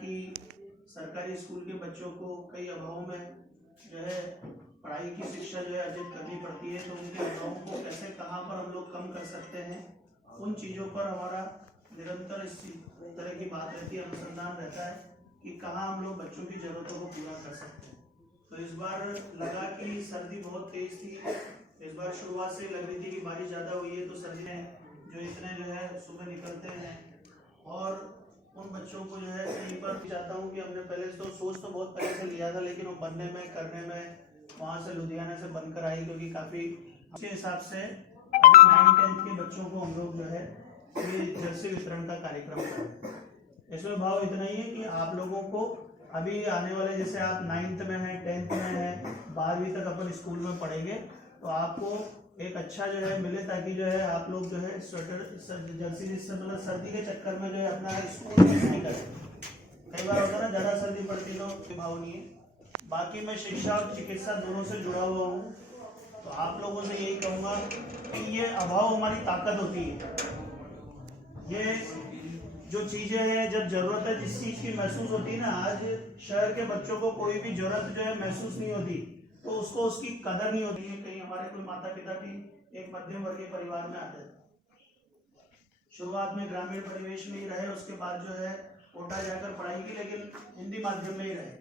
कि सरकारी स्कूल के बच्चों को कई अभावों में जो है पढ़ाई की शिक्षा जो है अर्जित करनी पड़ती है, तो उनके अभावों को कैसे कहाँ पर हम लोग कम कर सकते हैं, उन चीज़ों पर हमारा निरंतर इस तरह की बात रहती है, अनुसंधान रहता है कि कहाँ हम लोग बच्चों की ज़रूरतों को पूरा कर सकते हैं। तो इस बार लगा कि सर्दी बहुत तेज़ थी, इस बार शुरुआत से लग रही थी कि बारिश ज़्यादा हुई है, तो सर्दी ने जो इतने जो है सुबह निकलते हैं और उन बच्चों को जो है कहीं पर चाहता हूँ कि हमने पहले तो सोच तो बहुत पहले से लिया था, लेकिन वो बनने में करने में वहाँ से लुधियाना से बनकर आई, क्योंकि काफ़ी उसके हिसाब से अभी 9th-10th के बच्चों को हम लोग जो है ये जर्सी वितरण का कार्यक्रम करें। इसमें भाव इतना ही है कि आप लोगों को अभी आने वाले, जैसे आप 9th में हैं, 10th में हैं, 12वीं तक अपन स्कूल में पढ़ेंगे, तो आपको एक अच्छा जो है मिले, ताकि जो है आप लोग जो है स्वेटर जर्सी जिससे मतलब सर्दी के चक्कर में जो है अपना स्कूल मिस नहीं करें। कई बार होता है ना, ज़्यादा सर्दी पड़ती तो भाव नहीं है। बाकी मैं शिक्षा और चिकित्सा दोनों से जुड़ा हुआ हूँ, तो आप लोगों से यही कहूँगा कि ये अभाव हमारी ताकत होती है। ये जो चीज़ें हैं, जब जरूरत है जिस चीज़ की महसूस होती है ना, आज शहर के बच्चों को कोई भी जरूरत जो है महसूस नहीं होती, तो उसको उसकी कदर नहीं होती है। कहीं हमारे कोई माता पिता भी एक मध्यम वर्गीय परिवार में आते थे, शुरुआत में ग्रामीण परिवेश में ही रहे, उसके बाद जो है कोटा जाकर पढ़ाई की, लेकिन हिंदी माध्यम में ही रहे।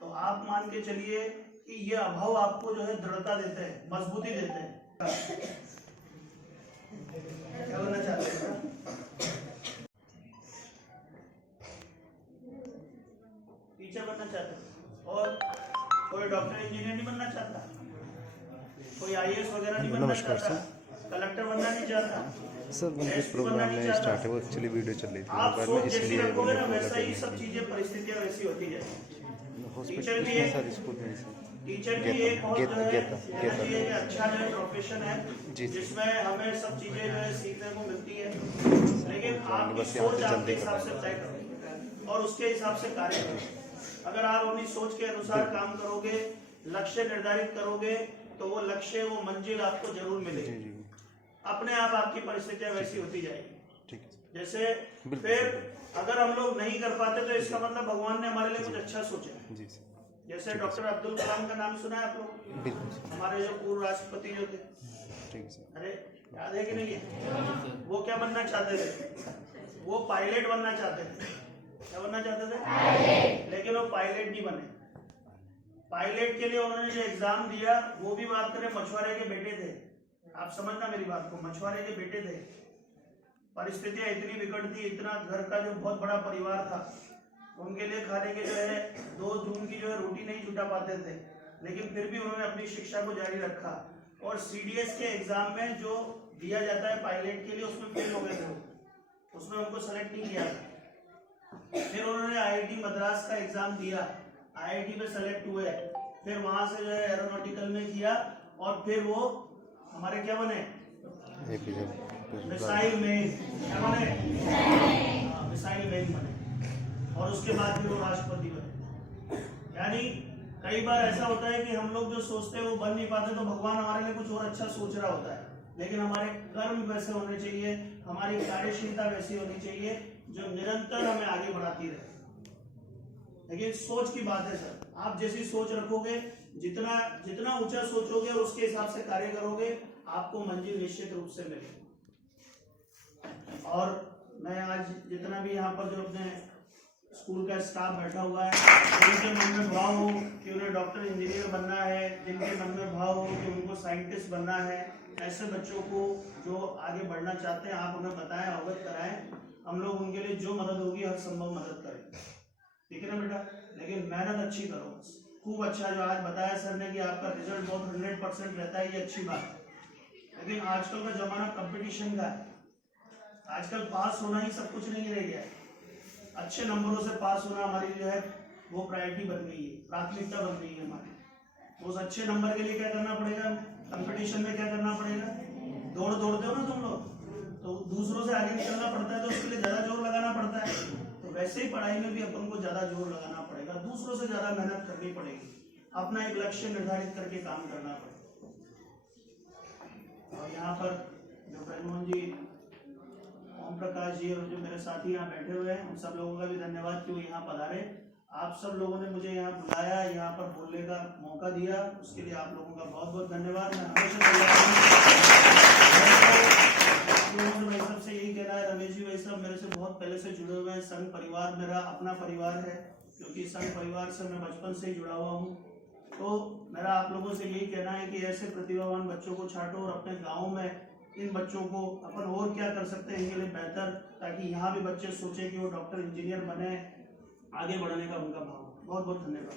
तो आप मान के चलिए कि ये अभाव आपको जो है दृढ़ता देते हैं, मजबूती देते हैं। क्या बनना चाहते हैं? टीचर बनना चाहते हैं, और कोई डॉक्टर इंजीनियर नहीं बनना चाहता, कोई IAS वगैरह नहीं बनना चाहता, कलेक्टर बनना नहीं चाहता सर। उनके प्रोग्राम में स्टार्ट है वो एक्चुअली वीडियो चल रही थी आप सोच जैसी रखोगे ना, वैसा ही सब चीजें परिस्थितियां वैसी होती है। टीचर भी एक बहुत जो है अच्छा जो है प्रोफेशन है, जिसमें हमें सब चीजें जो है सीखने को मिलती है, लेकिन आपकी सोच आपके हिसाब से तय करो और उसके हिसाब से कार्य करो। अगर आप अपनी सोच के अनुसार काम करोगे, लक्ष्य निर्धारित करोगे, तो वो लक्ष्य, वो मंजिल आपको जरूर मिलेगी। अपने आप आपकी परिस्थितियां वैसी होती जाएगी। जैसे फिर अगर हम लोग नहीं कर पाते, तो इसका मतलब भगवान ने हमारे लिए कुछ अच्छा सोचा है। जैसे डॉक्टर अब्दुल कलाम का नाम सुना है आप लोग, हमारे जो पूर्व राष्ट्रपति जो थे, अरे याद है कि नहीं है? वो क्या बनना चाहते थे? वो पायलट बनना चाहते थे। क्या बनना चाहते थे? लेकिन वो पायलट नहीं बने। पायलट के लिए उन्होंने जो एग्जाम दिया, वो भी बात करें मछुआरे के बेटे थे। आप समझना मेरी बात को, मछुआरे के बेटे थे। परिस्थितियां इतनी विकट थी, इतना घर का जो बहुत बड़ा परिवार था, उनके लिए खाने के जो है 2 जून की जो है रोटी नहीं जुटा पाते थे, लेकिन फिर भी उन्होंने अपनी शिक्षा को जारी रखा और CDS के एग्जाम में जो दिया जाता है पायलट के लिए, उसमें फेल हो गए थे, उसमें उनको सेलेक्ट नहीं किया। फिर उन्होंने IIT मद्रास का एग्जाम दिया, IIT में सेलेक्ट हुए, फिर वहां से जो है एरोनॉटिकल में किया, और फिर वो हमारे क्या बने? Missile man. क्या बने? मिसाइल मैन बने, और उसके बाद भी वो राष्ट्रपति बने। यानी कई बार ऐसा होता है कि हम लोग जो सोचते हैं वो बन नहीं पाते, तो भगवान हमारे लिए कुछ और अच्छा सोच रहा होता है, लेकिन हमारे कर्म वैसे होने चाहिए, हमारी कार्यशीलता वैसी होनी चाहिए जो निरंतर हमें आगे बढ़ाती रहे। लेकिन सोच की बात है सर, आप जैसी सोच रखोगे, जितना जितना ऊंचा सोचोगे और उसके हिसाब से कार्य करोगे, आपको मंजिल निश्चित रूप से मिलेगी। और मैं आज जितना भी यहाँ पर जो अपने स्कूल का स्टाफ बैठा हुआ है, जिनके मन में भाव हो कि उन्हें डॉक्टर इंजीनियर बनना है, जिनके मन में भाव हो कि उनको साइंटिस्ट बनना है, ऐसे बच्चों को जो आगे बढ़ना चाहते हैं, आप उन्हें बताएं, अवगत कराएं। हम लोग उनके लिए जो मदद होगी हर संभव मदद करें, ठीक है ना बेटा? लेकिन मेहनत अच्छी करो, खूब अच्छा। जो आज बताया सर ने कि आपका रिजल्ट बहुत 100% रहता है, ये अच्छी बात है, लेकिन आजकल का जमाना कंपटीशन का है। आजकल पास होना ही सब कुछ नहीं रह गया है, अच्छे नंबरों से पास होना हमारी जो है वो प्रायोरिटी बन गई है, प्राथमिकता बन गई है हमारी। उस अच्छे नंबर के लिए क्या करना पड़ेगा? कंपटीशन में क्या करना पड़ेगा? दौड़ते हो ना तुम लोग, तो दूसरों से आगे निकलना पड़ता है, तो उसके लिए ज्यादा जोर लगाना पड़ता है। तो वैसे ही पढ़ाई में भी अपन को ज्यादा जोर लगाना पड़ेगा, दूसरों से ज्यादा मेहनत करनी पड़ेगी, अपना एक लक्ष्य निर्धारित करके काम करना पड़ेगा। और यहाँ पर जो पहलवान जी ओम प्रकाश जी और जो मेरे साथी यहाँ बैठे हुए हैं, उन सब लोगों का भी धन्यवाद कि वो यहाँ पधारे। आप सब लोगों ने मुझे यहाँ बुलाया, यहाँ पर बोलने का मौका दिया, उसके लिए आप लोगों का बहुत बहुत धन्यवाद। मैं हमेशा भाई साहब से यही कहना है, रमेश जी भाई साहब मेरे से बहुत पहले से जुड़े हुए हैं। संघ परिवार मेरा अपना परिवार है, क्योंकि संघ परिवार से मैं बचपन से ही जुड़ा हुआ हूँ। तो मेरा आप लोगों से यही कहना है कि ऐसे प्रतिभावान बच्चों को छांटो और अपने गाँव में इन बच्चों को अपन और क्या कर सकते हैं इनके लिए बेहतर, ताकि यहाँ भी बच्चे सोचे कि वो डॉक्टर इंजीनियर बने, आगे बढ़ने का उनका भाव। बहुत बहुत धन्यवाद।